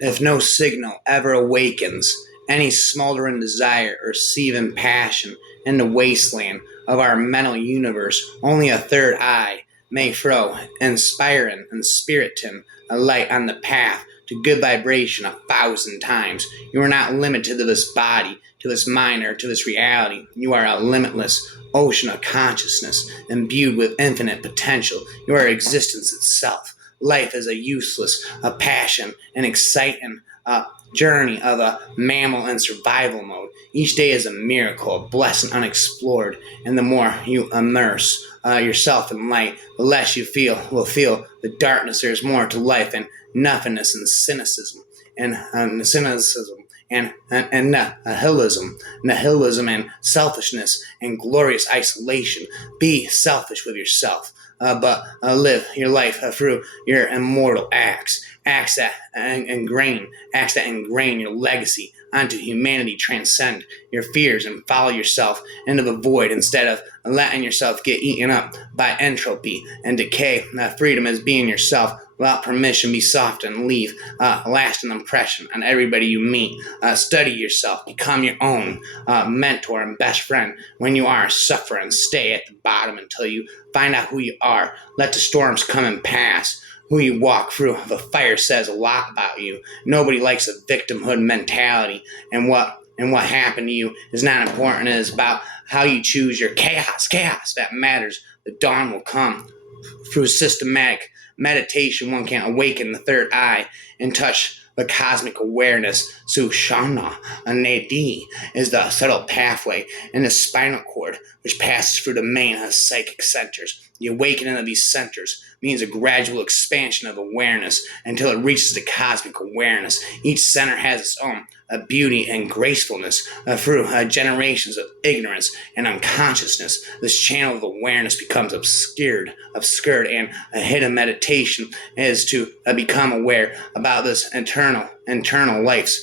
If no signal ever awakens any smoldering desire or seething passion in the wasteland of our mental universe, only a third eye may throw, inspiring and spiriting a light on the path to good vibration 1,000 times. You are not limited to this body, to this mind, or to this reality. You are a limitless ocean of consciousness, imbued with infinite potential. You are existence itself. Life is a useless, a passion, an exciting journey of a mammal in survival mode. Each day is a miracle, a blessing unexplored, and the more you immerse yourself in light, the less you will feel the darkness. There's more to life than nothingness and cynicism and nihilism and selfishness and glorious isolation. Be selfish with yourself, but live your life through your immortal acts that ingrain your legacy onto humanity. Transcend your fears and follow yourself into the void instead of letting yourself get eaten up by entropy and decay. Freedom is being yourself without permission. Be soft and leave a lasting impression on everybody you meet. Study yourself. Become your own mentor and best friend. When you are suffering, stay at the bottom until you find out who you are. Let the storms come and pass. Who you walk through the fire says a lot about you. Nobody likes a victimhood mentality, and what happened to you is not important. It is about how you choose your chaos that matters. The dawn will come. Through systematic meditation, one can awaken the third eye and touch the cosmic awareness. Sushana Nadi is the subtle pathway in the spinal cord, which passes through the main psychic centers. The awakening of these centers means a gradual expansion of awareness until it reaches the cosmic awareness. Each center has its own beauty and gracefulness. Through generations of ignorance and unconsciousness, this channel of awareness becomes obscured, and a hidden meditation is to become aware about this internal life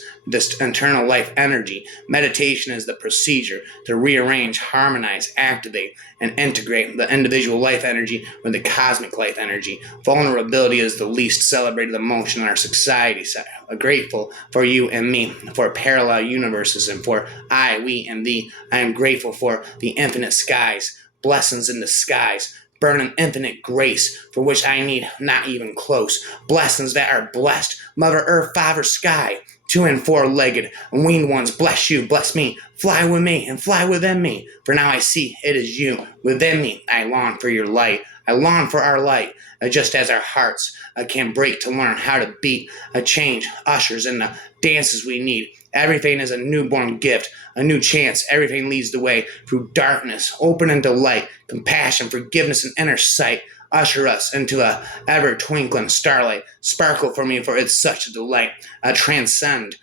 energy. Meditation is the procedure to rearrange, harmonize, activate, and integrate the individual life energy with the cosmic life energy. Vulnerability is the least celebrated emotion in our society. So, grateful for you and me, for parallel universes, and for I, we, and thee. I am grateful for the infinite skies, blessings in the skies, burning infinite grace for which I need not even close. Blessings that are blessed. Mother Earth, Father Sky, two and four-legged, winged ones, bless you, bless me. Fly with me and fly within me. For now I see it is you within me. I long for your light. I long for our light, just as our hearts can break to learn how to beat. A change ushers in the dances we need. Everything is a newborn gift, a new chance. Everything leads the way through darkness, open into light, compassion, forgiveness, and inner sight. Usher us into a ever-twinkling starlight. Sparkle for me, for it's such a delight. Transcend,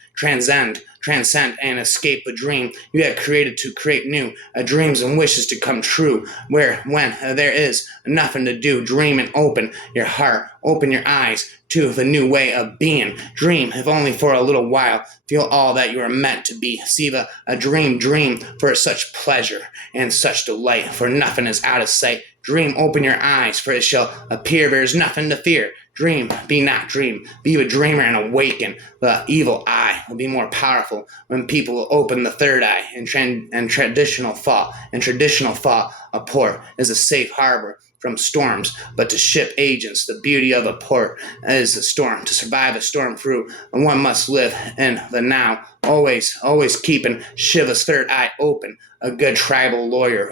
and escape a dream you have created to create new dreams and wishes to come true. When there is nothing to do, dream and open your heart, open your eyes to the new way of being. Dream, if only for a little while. Feel all that you are meant to be. See a dream, for such pleasure and such delight, for nothing is out of sight. Dream, open your eyes, for it shall appear there is nothing to fear. Dream, be not dream. Be a dreamer and awaken. The evil eye will be more powerful when people will open the third eye. And traditional thought, a port is a safe harbor from storms, but to ship agents, the beauty of a port is a storm. To survive a storm through, one must live in the now, always keeping Shiva's third eye open. A good trial lawyer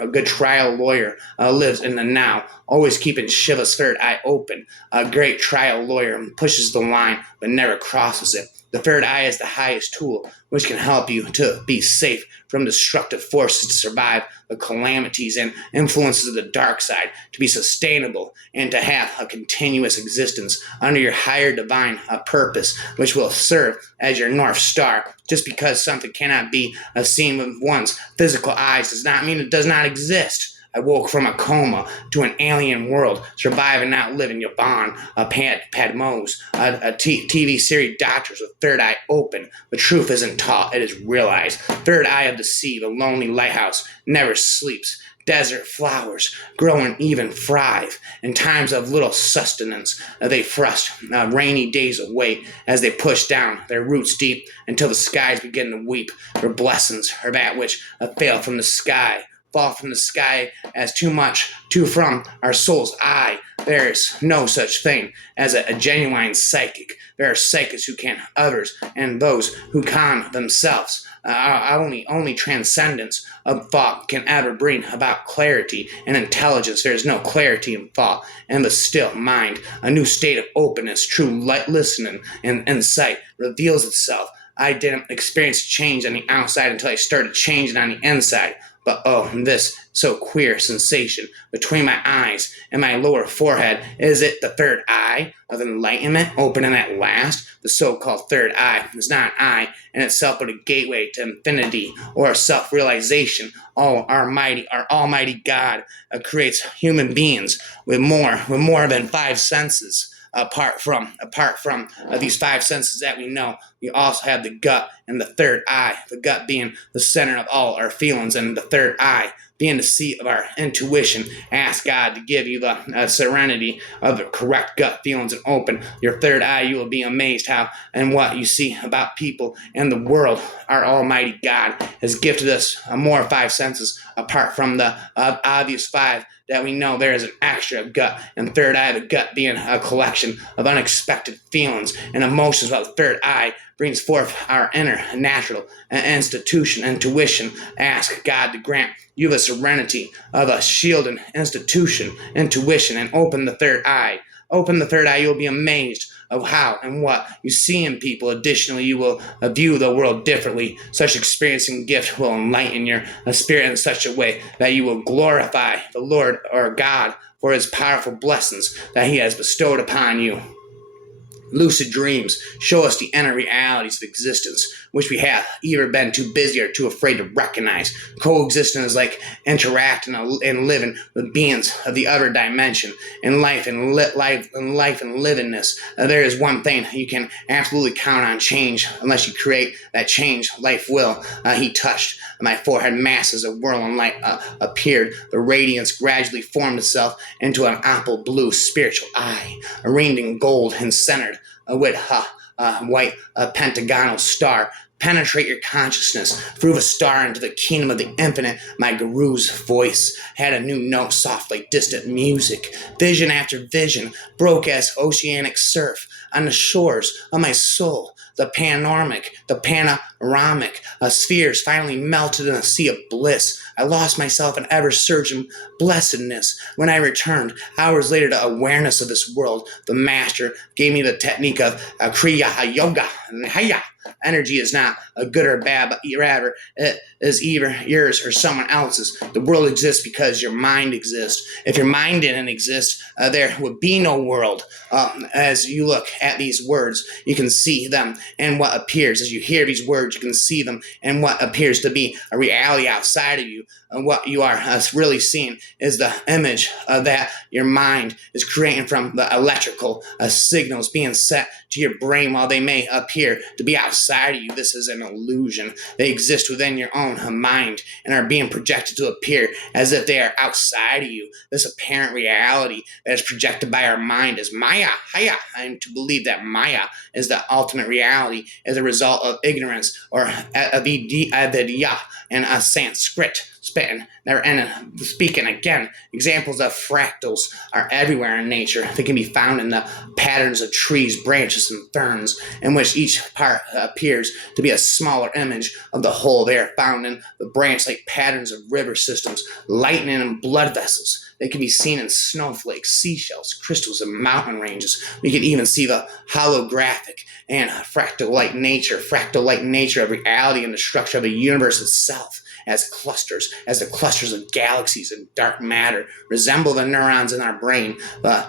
lives in the now, always keeping Shiva's third eye open. A great trial lawyer pushes the line but never crosses it. The third eye is the highest tool which can help you to be safe from destructive forces, to survive the calamities and influences of the dark side, to be sustainable, and to have a continuous existence under your higher divine purpose, which will serve as your North Star. Just because something cannot be seen with one's physical eyes does not mean it does not exist. I woke from a coma to an alien world, survive and outlive in Yavon, Padmos, a TV series doctors with third eye open. The truth isn't taught, it is realized. Third eye of the sea, the lonely lighthouse, never sleeps. desert flowers, grow and even thrive. In times of little sustenance, they thrust rainy days away as they push down their roots deep until the skies begin to weep for blessings or that which fail from the sky. Fall from the sky as too much, too from our soul's eye. There is no such thing as a genuine psychic. There are psychics who can others and those who con themselves. Only transcendence of thought can ever bring about clarity and intelligence. There is no clarity in thought and the still mind. A new state of openness, true listening, and insight reveals itself. I didn't experience change on the outside until I started changing on the inside. But oh, this so queer sensation between my eyes and my lower forehead, is it the third eye of enlightenment opening at last? The so-called third eye is not an eye in itself, but a gateway to infinity or self-realization. Our almighty God creates human beings with more than five senses. Apart from these five senses that we know, we also have the gut and the third eye. The gut being the center of all our feelings, and the third eye being the seat of our intuition. Ask God to give you the serenity of the correct gut feelings and open your third eye. You will be amazed how and what you see about people and the world. Our almighty God has gifted us more five senses apart from the obvious five that we know. There is an extra gut and third eye, the gut being a collection of unexpected feelings and emotions, while the third eye brings forth our inner natural intuition. Ask God to grant you the serenity of a shielded intuition, and open the third eye. Open the third eye, you'll be amazed of how and what you see in people. Additionally, you will view the world differently. Such experiencing gift will enlighten your spirit in such a way that you will glorify the Lord or God for his powerful blessings that he has bestowed upon you. Lucid dreams show us the inner realities of existence, which we have either been too busy or too afraid to recognize. Coexistence is like interacting and living with beings of the other dimension. In life and livingness, there is one thing you can absolutely count on: change. Unless you create that change, life will. He touched my forehead. Masses of whirling light appeared. The radiance gradually formed itself into an apple blue spiritual eye, arranged in gold and centered with white pentagonal star. Penetrate your consciousness through the star into the kingdom of the infinite. My guru's voice had a new note, soft like distant music. Vision after vision broke as oceanic surf on the shores of my soul. The panoramic spheres finally melted in a sea of bliss. I lost myself in ever-surging blessedness. When I returned, hours later, to awareness of this world, the master gave me the technique of Kriya Yoga. Energy is not a good or bad, but rather it is either yours or someone else's. The world exists because your mind exists. If your mind didn't exist, there would be no world. As you look at these words, you can see them and what appears. As you hear these words, you can see them and what appears to be a reality outside of you. What you are really seeing is the image that your mind is creating from the electrical signals being set to your brain. While they may appear to be outside of you, this is an illusion. They exist within your own mind and are being projected to appear as if they are outside of you. This apparent reality that is projected by our mind is Maya. And to believe that Maya is the ultimate reality is a result of ignorance or avidya in a Sanskrit. Speaking again, examples of fractals are everywhere in nature. They can be found in the patterns of trees, branches, and ferns, in which each part appears to be a smaller image of the whole. They are found in the branch-like patterns of river systems, lightning, and blood vessels. They can be seen in snowflakes, seashells, crystals, and mountain ranges. We can even see the holographic and fractal-like nature of reality and the structure of the universe itself. As the clusters of galaxies and dark matter resemble the neurons in our brain, the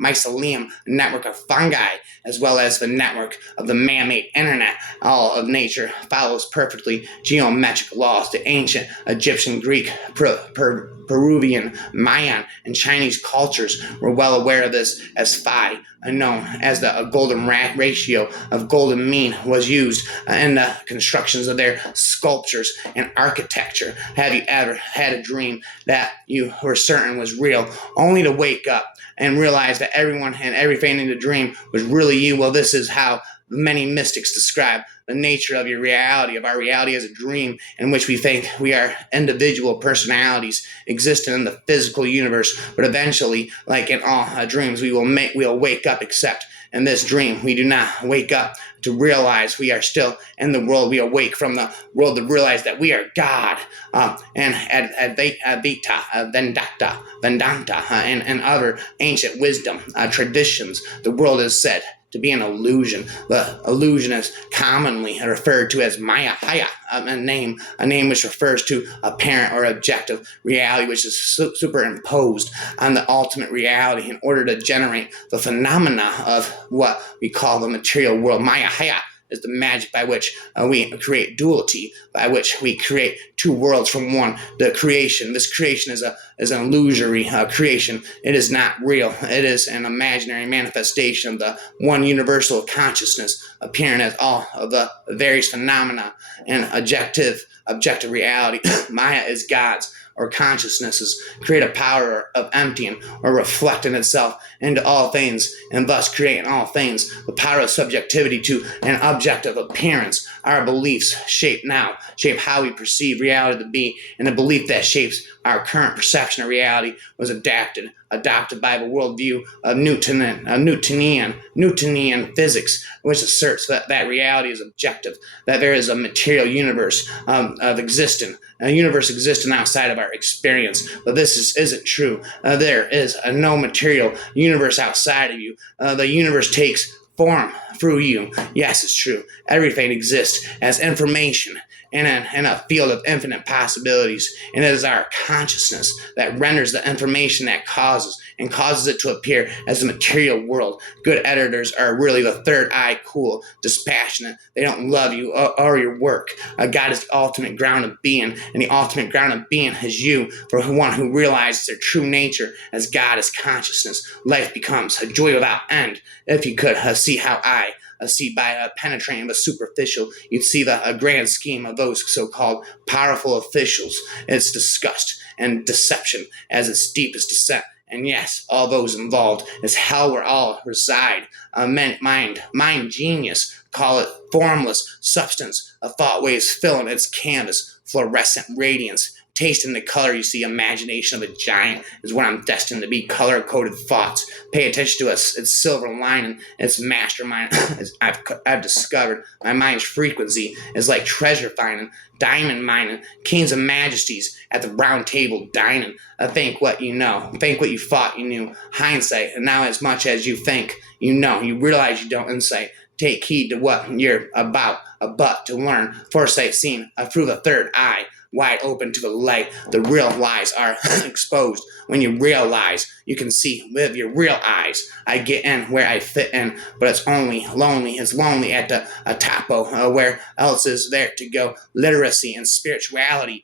mycelium network of fungi, as well as the network of the man-made internet. All of nature follows perfectly geometric laws. The ancient Egyptian, Greek, Peruvian, Mayan, and Chinese cultures were well aware of this as phi, known as the golden ratio of golden mean, was used in the constructions of their skulls sculptures, and architecture? Have you ever had a dream that you were certain was real, only to wake up and realize that everyone and everything in the dream was really you? Well, this is how many mystics describe the nature of your reality, of our reality as a dream in which we think we are individual personalities existing in the physical universe, but eventually, like in all dreams, we'll wake up, except in this dream we do not wake up to realize we are still in the world. We awake from the world to realize that we are God. And Advaita, Vedanta, and other ancient wisdom traditions, the world is said to be an illusion. The illusion is commonly referred to as Maya, a name which refers to apparent or objective reality, which is superimposed on the ultimate reality in order to generate the phenomena of what we call the material world. Maya is the magic by which we create duality, by which we create two worlds from one. The creation, this creation is an illusory creation. It is not real. It is an imaginary manifestation of the one universal consciousness appearing as all of the various phenomena and objective reality. Maya is God's or consciousnesses create a power of emptying or reflecting itself into all things, and thus creating all things. The power of subjectivity to an objective appearance. Our beliefs shape how we perceive reality to be, and the belief that shapes our current perception of reality was adopted by the worldview of Newtonian physics, which asserts that reality is objective, that there is a material universe of existing, a universe existing outside of our experience. But this isn't true. There is no material universe outside of you. The universe takes form through you. Yes, it's true. Everything exists as information in a field of infinite possibilities, and it is our consciousness that renders the information that causes it to appear as the material world. Good editors are really the third eye, cool, dispassionate. They don't love you or your work. God is the ultimate ground of being, and the ultimate ground of being is you. For one who realizes their true nature as God is consciousness, life becomes a joy without end. If you could see how I see by penetrating the superficial, you'd see the grand scheme of those so-called powerful officials. It's disgust and deception as its deepest descent. And yes, all those involved is hell where all reside. Mind genius, call it formless substance. A thought waves filling its canvas, fluorescent radiance. Tasting the color you see, imagination of a giant is what I'm destined to be. Color-coded thoughts. Pay attention to its silver lining, its mastermind. I've discovered my mind's frequency is like treasure finding, diamond mining, kings and majesties at the round table dining. Think what you know. Think what you thought you knew. Hindsight, and now as much as you think you know, you realize you don't. Insight. Take heed to what you're about to learn. Foresight seen through the third eye. Wide open to the light, the real lies are exposed. When you realize, you can see with your real eyes. I get in where I fit in, but it's only lonely. It's lonely at the topo, where else is there to go? Literacy and spirituality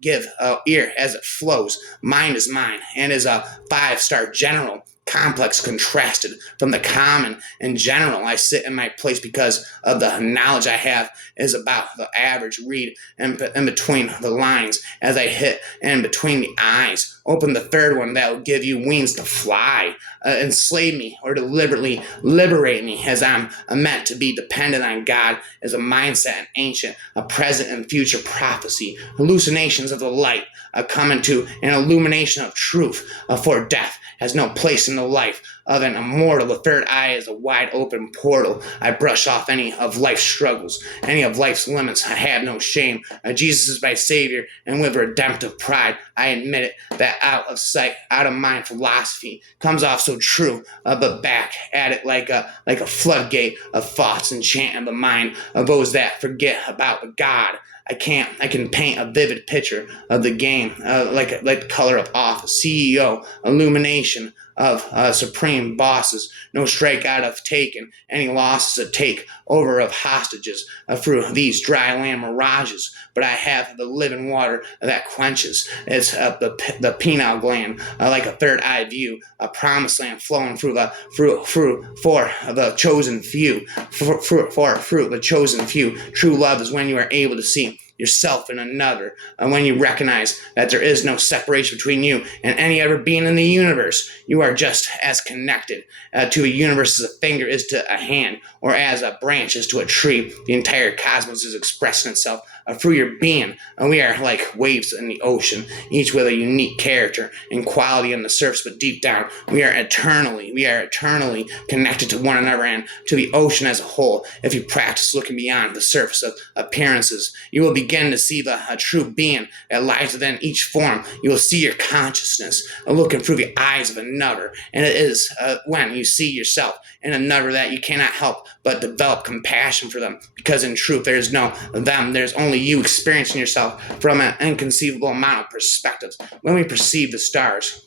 give ear as it flows. Mind is mine and is a 5-star general. Complex contrasted from the common in general. I sit in my place because of the knowledge I have is about the average. Read in between the lines as I hit in between the eyes. Open the third one that will give you wings to fly. Enslave me or deliberately liberate me as I'm meant to be dependent on God as a mindset and ancient, a present and future prophecy. Hallucinations of the light come into an illumination of truth, for death has no place in the life of an immortal. The third eye is a wide open portal. I brush off any of life's struggles, any of life's limits. I have no shame. Jesus is my savior, and with redemptive pride, I admit it, that out of sight, out of mind philosophy comes off so true, but back at it like a floodgate of thoughts enchanting the mind of those that forget about the God. I can paint a vivid picture of the game, like the color of office, CEO, illumination of supreme bosses, no strikeout of taken, any losses a take over of hostages through these dry land mirages. But I have the living water that quenches. It's the pineal gland, like a third eye view, a promised land flowing through the for the chosen few, for fruit, the chosen few. True love is when you are able to see yourself in another. When you recognize that there is no separation between you and any other being in the universe, you are just as connected to a universe as a finger is to a hand, or as a branch is to a tree. The entire cosmos is expressing itself through your being. And we are like waves in the ocean, each with a unique character and quality on the surface, but deep down, we are eternally connected to one another and to the ocean as a whole. If you practice looking beyond the surface of appearances, you will begin to see the true being that lies within each form. You will see your consciousness looking through the eyes of another, and it is when you see yourself in another that you cannot help but develop compassion for them, because in truth there is no them, there's only you experiencing yourself from an inconceivable amount of perspectives. When we perceive the stars,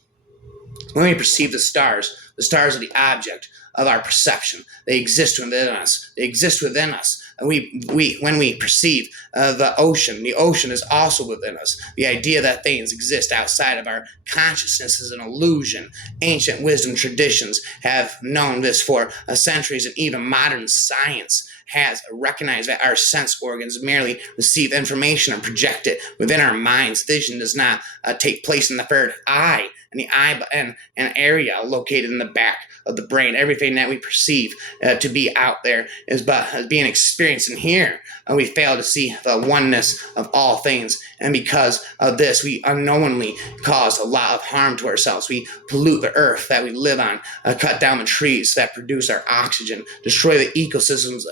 the stars are the object of our perception. They exist within us. And when we perceive the ocean is also within us. The idea that things exist outside of our consciousness is an illusion. Ancient wisdom traditions have known this for centuries, and even modern science has recognized that our sense organs merely receive information and project it within our minds. Vision does not take place in the third eye, and an area located in the back of the brain. Everything that we perceive to be out there is but being experienced in here. And we fail to see the oneness of all things. And because of this, we unknowingly cause a lot of harm to ourselves. We pollute the earth that we live on, cut down the trees that produce our oxygen, destroy the ecosystems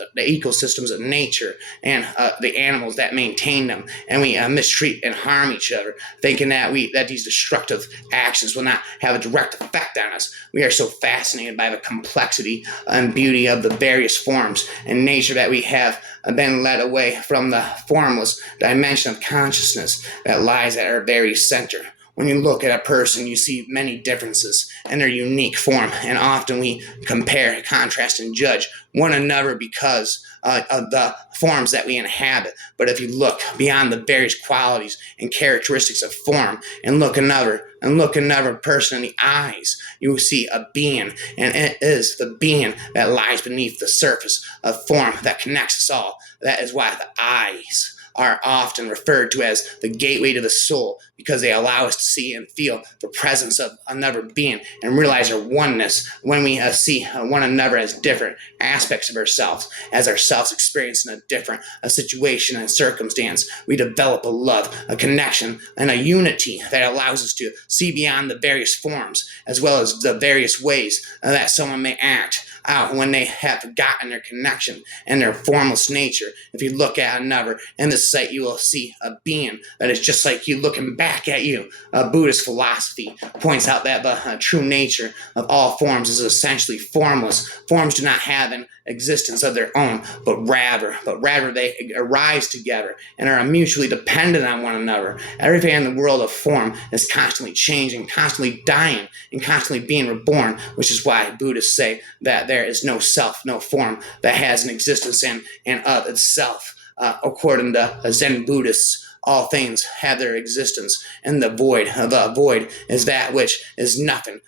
of nature and the animals that maintain them. And we mistreat and harm each other, thinking that these destructive actions will not have a direct effect on us. We are so fascinated by the complexity and beauty of the various forms in nature that we have been led away from the formless dimension of consciousness that lies at our very center. When you look at a person, you see many differences in their unique form, and often we compare, contrast, and judge one another because of the forms that we inhabit. But if you look beyond the various qualities and characteristics of form and look another person in the eyes, you will see a being, and it is the being that lies beneath the surface of form that connects us all. That is why the eyes are often referred to as the gateway to the soul, because they allow us to see and feel the presence of another being and realize our oneness when we see one another as different aspects of ourselves, as ourselves experienced in a different situation and circumstance. We develop a love, a connection, and a unity that allows us to see beyond the various forms, as well as the various ways that someone may act out when they have forgotten their connection and their formless nature. If you look at another in this sight, you will see a being that is just like you, looking back at you. Buddhist philosophy points out that the true nature of all forms is essentially formless. Forms do not have an existence of their own, but rather they arise together and are mutually dependent on one another. Everything in the world of form is constantly changing, constantly dying, and constantly being reborn, which is why Buddhists say that there is no self, no form that has an existence in and of itself. According to Zen Buddhists, all things have their existence in the void. The void is that which is nothing,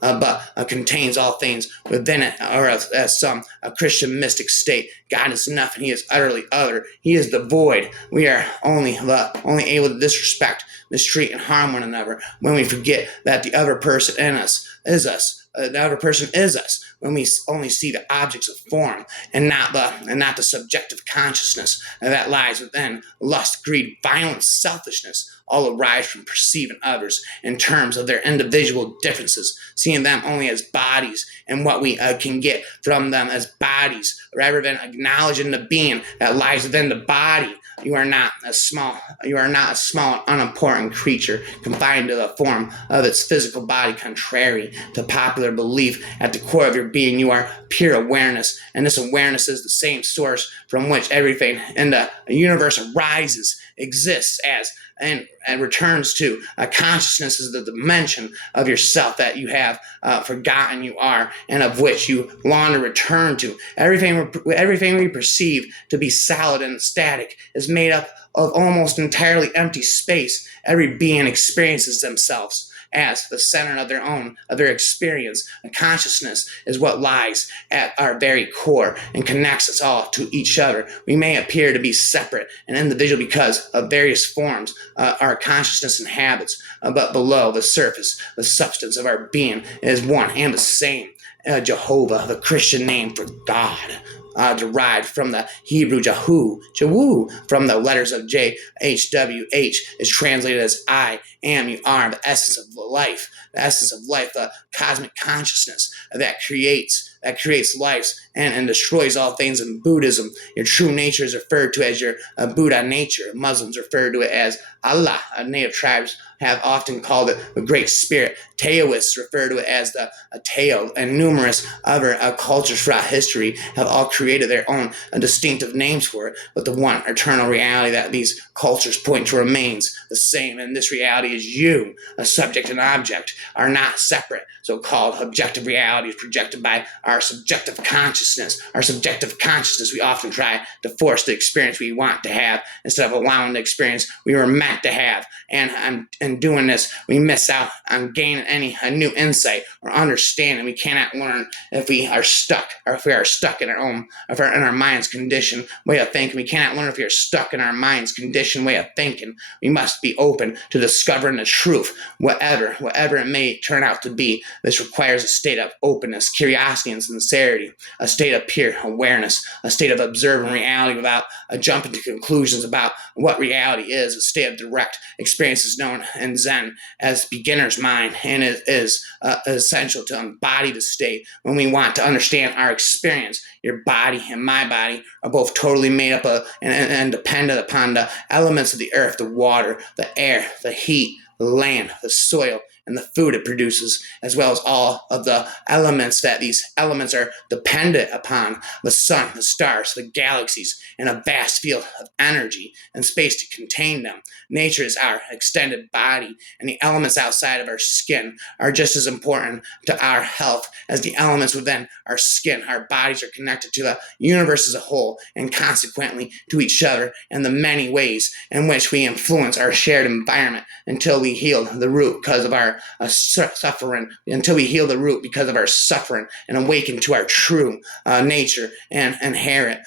but contains all things within it, or as some Christian mystic state, God is nothing, he is utterly other, he is the void. We are only able to disrespect, mistreat, and harm one another when we forget that the other person in us is us. The other person is us, when we only see the objects of form and not the subjective consciousness that lies within. Lust, greed, violence, selfishness all arise from perceiving others in terms of their individual differences, seeing them only as bodies and what we can get from them as bodies, rather than acknowledging the being that lies within the body. You are not a small, unimportant creature confined to the form of its physical body. Contrary to popular belief, at the core of your being, you are pure awareness, and this awareness is the same source from which everything in the universe arises, exists as, and returns to. Consciousness is the dimension of yourself that you have forgotten you are, and of which you long to return to. Everything we perceive to be solid and static is made up of almost entirely empty space. Every being experiences themselves as the center of their experience. And consciousness is what lies at our very core and connects us all to each other. We may appear to be separate and individual because of various forms our consciousness inhabits, but below the surface, the substance of our being is one and the same. Jehovah, the Christian name for God, derived from the Hebrew Jahu, from the letters of JHWH, is translated as I am, you are, the essence of life, the cosmic consciousness that creates lives and destroys all things. In Buddhism, your true nature is referred to as your Buddha nature. Muslims refer to it as Allah. Native tribes have often called it the Great Spirit. Taoists refer to it as the Tao, and numerous other cultures throughout history have all created their own distinctive names for it. But the one eternal reality that these cultures point to remains the same, and this reality is you. A subject and object are not separate. So-called objective reality is projected by our subjective consciousness. Our subjective consciousness, we often try to force the experience we want to have instead of allowing the experience we were meant to have. And in doing this, we miss out on gaining a new insight or understanding. We cannot learn if we are stuck, or if we are stuck in our mind's conditioned way of thinking. We cannot learn if we are stuck in our mind's conditioned way of thinking. We must be open to discovering the truth, whatever it may turn out to be. This requires a state of openness, curiosity, and sincerity, a state of pure awareness, a state of observing reality without jumping to conclusions about what reality is, a state of direct experience is known in Zen as beginner's mind, and it is essential to embody the state when we want to understand our experience. Your body and my body are both totally made up of and dependent upon the elements of the earth, the water, the air, the heat, the land, the soil, and the food it produces, as well as all of the elements that these elements are dependent upon: the sun, the stars, the galaxies, and a vast field of energy and space to contain them. Nature is our extended body, and the elements outside of our skin are just as important to our health as the elements within our skin. Our bodies are connected to the universe as a whole, and consequently to each other, and the many ways in which we influence our shared environment until we heal the root because of our suffering, and awaken to our true nature and inherent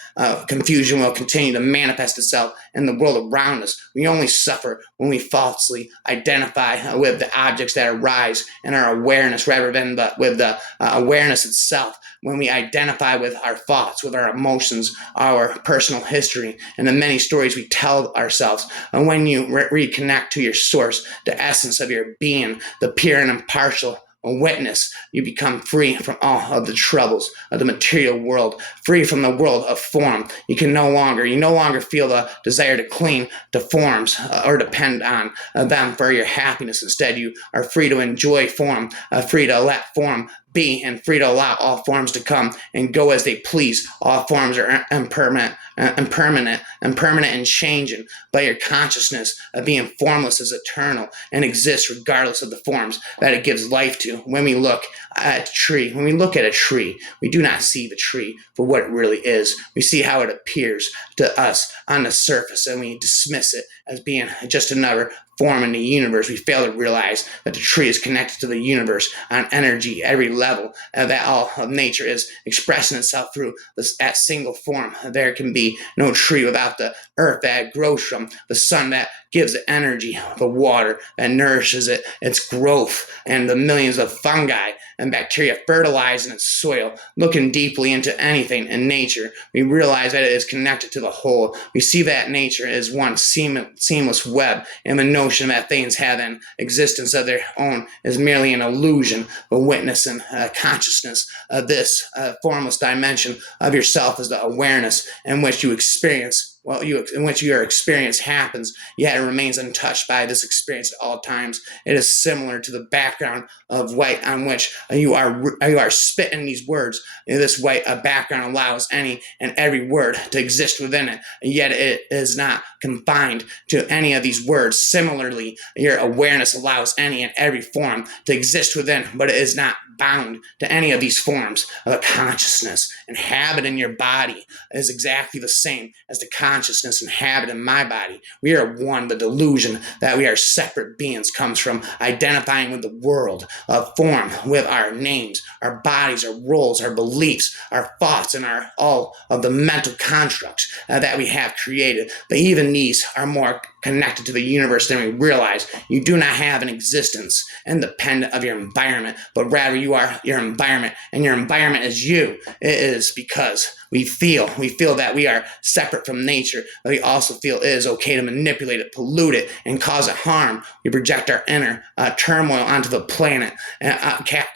confusion will continue to manifest itself in the world around us. We only suffer when we falsely identify with the objects that arise in our awareness rather than with the awareness itself. When we identify with our thoughts, with our emotions, our personal history, and the many stories we tell ourselves, and when you reconnect to your source, the essence of your being, the pure and impartial witness, you become free from all of the troubles of the material world, free from the world of form. You no longer feel the desire to cling to forms or depend on them for your happiness. Instead, you are free to enjoy form, free to let form be, and free to allow all forms to come and go as they please. All forms are impermanent and changing, but your consciousness of being formless is eternal and exists regardless of the forms that it gives life to. When we look at a tree, we do not see the tree for what it really is. We see how it appears to us on the surface, and we dismiss it as being just another form in the universe. We fail to realize that the tree is connected to the universe on energy, every level, that all of nature is expressing itself through that single form. There can be no tree without the earth that it grows from, the sun that gives it energy, the water that nourishes it, its growth, and the millions of fungi and bacteria fertilizing its soil. Looking deeply into anything in nature, we realize that it is connected to the whole. We see that nature is one seamless web, and the notion that things have an existence of their own is merely an illusion. But witnessing consciousness of this formless dimension of yourself is the awareness in which you experience in which your experience happens, yet it remains untouched by this experience at all times. It is similar to the background of white on which you are spitting these words. This white background allows any and every word to exist within it, yet it is not confined to any of these words. Similarly, your awareness allows any and every form to exist within, but it is not bound to any of these forms of a consciousness. Inhabit in your body is exactly the same as the consciousness inhabit in my body. We are one. The delusion that we are separate beings comes from identifying with the world of form, with our names, our bodies, our roles, our beliefs, our thoughts, and all of the mental constructs that we have created. But even these are more connected to the universe than we realize. You do not have an existence independent of your environment, but rather you are your environment, and your environment is you. It is because we feel that we are separate from nature, but we also feel it is okay to manipulate it, pollute it, and cause it harm. We project our inner turmoil onto the planet,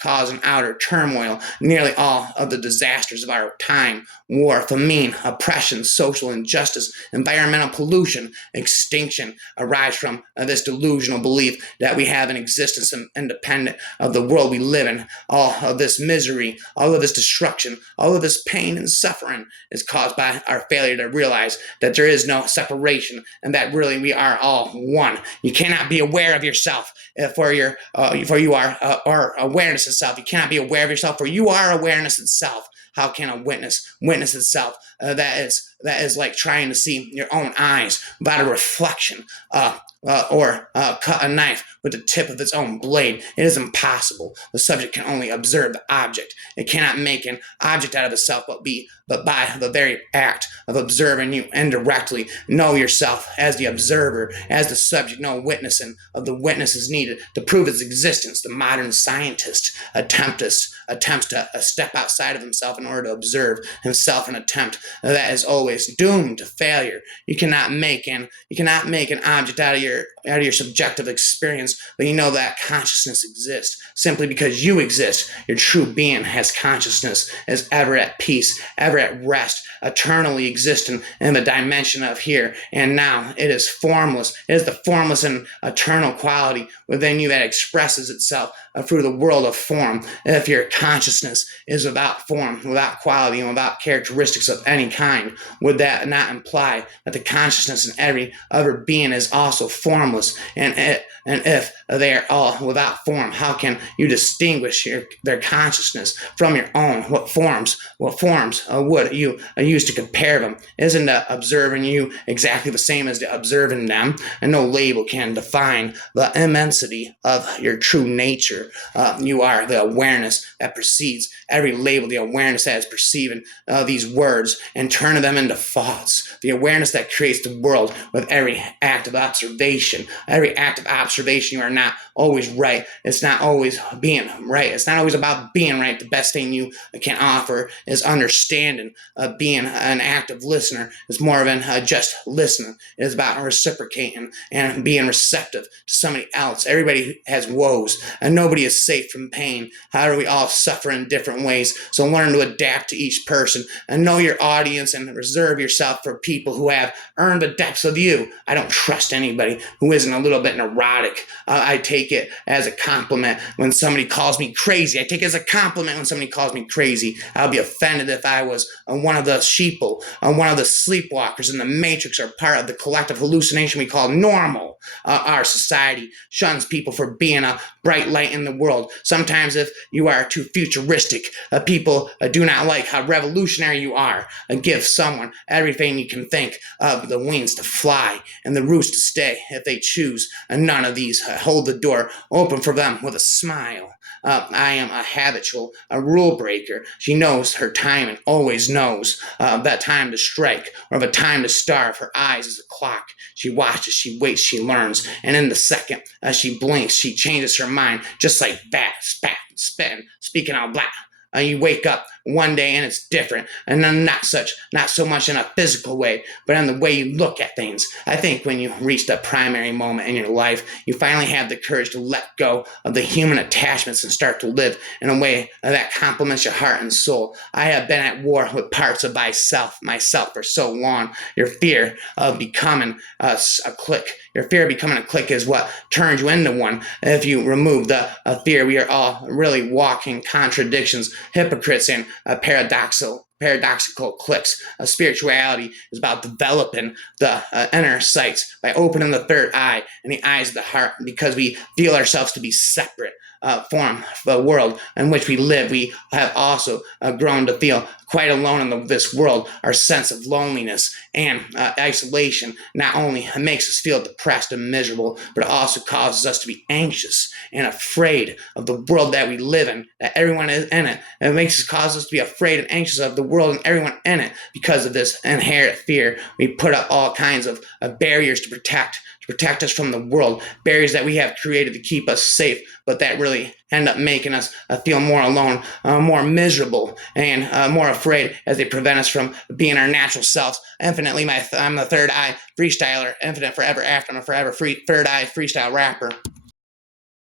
causing outer turmoil. Nearly all of the disasters of our time, war, famine, oppression, social injustice, environmental pollution, extinction, arise from this delusional belief that we have an existence independent of the world we live in. All of this misery, all of this destruction, all of this pain and suffering is caused by our failure to realize that there is no separation and that really we are all one. You cannot be aware of yourself for you are or awareness itself. You cannot be aware of yourself, for you are awareness itself. How can a witness itself? That is like trying to see your own eyes without a reflection, or cut a knife with the tip of its own blade. It is impossible. The subject can only observe the object. It cannot make an object out of itself, but by the very act of observing, you indirectly know yourself as the observer, as the subject. No witnessing of the witness is needed to prove its existence. The modern scientist attempts to step outside of himself in order to observe himself, an attempt that is always doomed to failure. You cannot make an object out of your subjective experience, but you know that consciousness exists simply because you exist. Your true being has consciousness, is ever at peace, ever at rest, eternally existing in the dimension of here and now. It is formless. It is the formless and eternal quality within you that expresses itself through the world of form. If your consciousness is without form, without quality, and without characteristics of any kind, would that not imply that the consciousness in every other being is also formless? And if they are all without form, how can you distinguish their consciousness from your own? What forms would you use to compare them? Isn't the observing you exactly the same as the observing them? And no label can define the immensity of your true nature. You are the awareness that precedes every label, the awareness that is perceiving these words and turning them into thoughts, the awareness that creates the world with every act of observation. Every act of observation, you are not always right. It's not always being right. It's not always about being right. The best thing you can offer is understanding. Being an active listener is more than just listening. It is about reciprocating and being receptive to somebody else. Everybody has woes, and nobody is safe from pain. However, we all suffer in different ways. So learn to adapt to each person and know your audience and reserve yourself for people who have earned the depths of you. I don't trust anybody who isn't a little bit neurotic. I take it as a compliment when somebody calls me crazy. I take it as a compliment when somebody calls me crazy. I'll be offended if I was one of the sheeple, one of the sleepwalkers in the matrix, or part of the collective hallucination we call normal. Our society shuns people for being a bright light in the world. Sometimes if you are too futuristic, people do not like how revolutionary you are. Give someone everything you can think of, the wings to fly and the roost to stay if they choose. None of these hold the door open for them with a smile. I am a habitual, a rule breaker. She knows her time and always knows that time to strike or the time to starve. Her eyes is a clock. She watches, she waits, she learns. And in the second she blinks, she changes her mind just like that. Spat, spin, speaking out loud. You wake up one day and it's different, and then not so much in a physical way, but in the way you look at things. I think when you reach the primary moment in your life, you finally have the courage to let go of the human attachments and start to live in a way that complements your heart and soul. I have been at war with parts of myself for so long. Your fear of becoming a clique. Your fear of becoming a clique is what turns you into one. If you remove the fear, we are all really walking contradictions, hypocrites, and paradoxical cliques. Spirituality is about developing the inner sights by opening the third eye and the eyes of the heart, because we feel ourselves to be separate. form of the world in which we live, we have also grown to feel quite alone in this world. Our sense of loneliness and isolation not only makes us feel depressed and miserable, but it also causes us to be anxious and afraid of the world that we live in, that everyone is in it. It makes us cause us to be afraid and anxious of the world and everyone in it. Because of this inherent fear, we put up all kinds of barriers to protect us from the world, barriers that we have created to keep us safe, but that really end up making us feel more alone, more miserable, and more afraid, as they prevent us from being our natural selves. Infinitely, I'm the third eye freestyler, infinite forever after. I'm a forever third eye freestyle rapper.